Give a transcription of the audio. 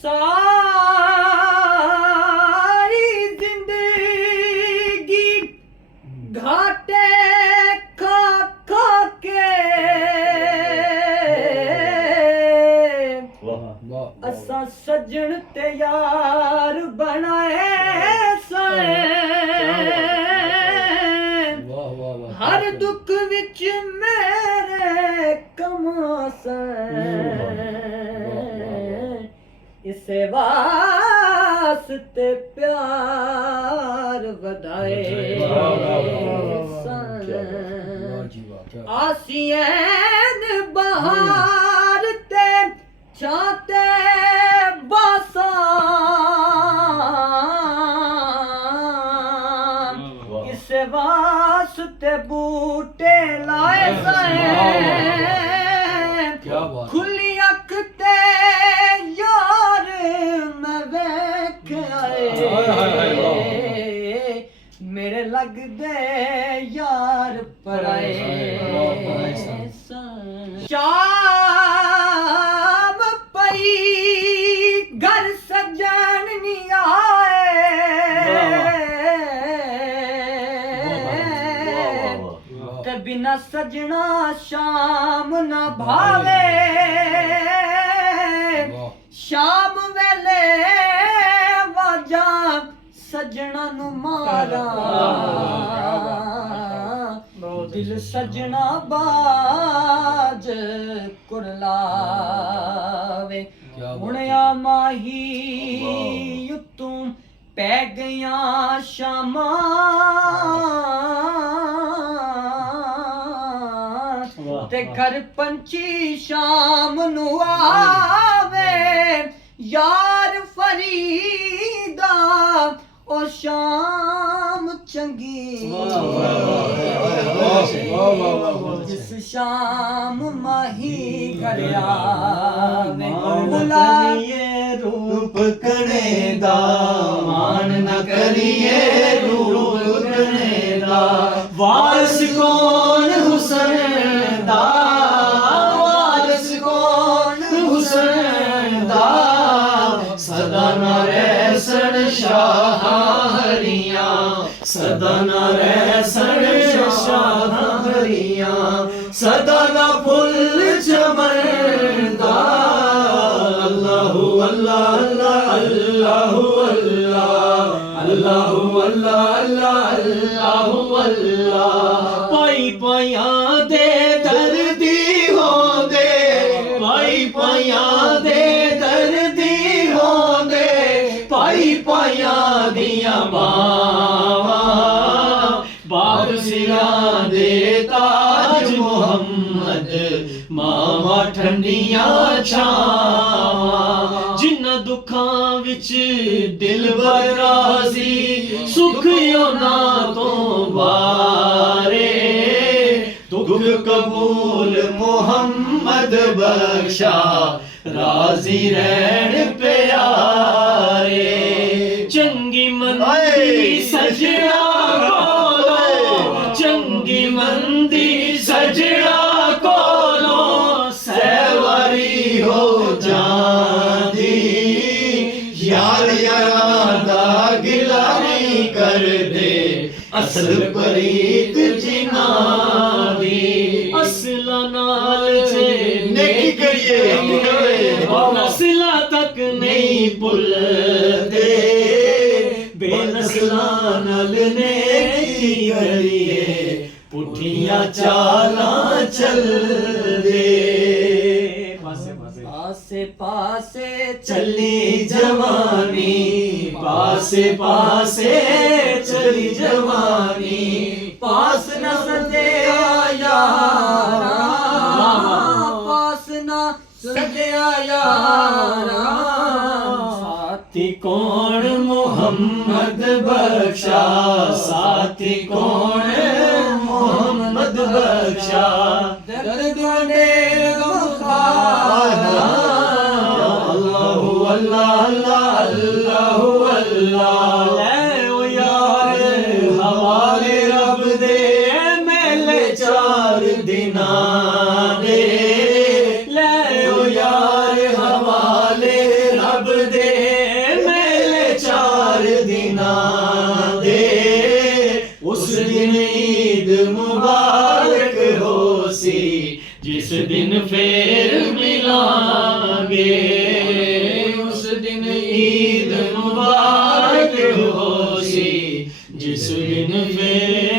सारी जिंदगी घाटे खा खा के असा सजन ते यार बनाए साए हर दुख विच मेरे कमासा इसे वास्ते प्यार वधाए आसियन बहार ते छाते बासा इस वास्ते बूटे लाए खुली अख ते यार मैं वेख आए मेरे लगदे यार पराए शाम पई घर सजन नहीं आए ते बिना सजना शाम ना भावे शाम वेले वाजा सजना नु मारा दिल सजना बाज कुरलावे हुणया माही युतू पै गया शामा ते घर पंछी शाम नु आवे यार फरीदा ओ शाम चंगी जिस शाम माही घर आवे बुलाइए रूप कने दा मान न करिए रूप कने दा वारिस कौन हुसन दा वारिस कौन हुसन दा सदा न रहसन शाह हरियां सदा न रहसन शाह हरियां सदा न फुल चमन दा अल्लाहु अल्लाह अल्लाहु अल्लाह अल्लाहु अल्लाह अल्लाहु अल्लाह पाई पाया दे दर्दी होंदे पाई पाया दे दर्दी होंदे पाई पाया दिया बावा बाप सिरा दे ताज मोहम्मद मावा ठंडियां छावा जिन्ना दुखां विच दिल बराजी सुख योना तो बारे दुख कबूल मोहम्मद बख्शा राजी रहन प्यारे चंगी मंदी सजना कोलो चंगी मंदी सजना कोलो सवारी हो जांदी यार यारां दा गिला नहीं कर दे असल प्रीत जिना दी असला नाल जे नेकी करिए नस्ला तक नहीं भुलदे बेनस्ला नाल नेकी करिए पुठियां चालां चल दे आसे पासे चली जवानी पासे पासे चली जवानी पास न सदे यारा पास न सदे यारा साथी कौन मोहम्मद बख्शा साथी कौन मोहम्मद बख्शा दर्द ने गमखाना अल्लाहु अल्लाह अल्लाहु अल्लाह ले ओ यार हवाले रब दे मेले चार दिनां दे ले ओ यार हवाले रब दे मेले 4 दिनां दे उस दिन ईद मुबारक होसी जिस दिन फेर मिलांगे उस दिन ईद मुबारक होसी जिस दिन फेर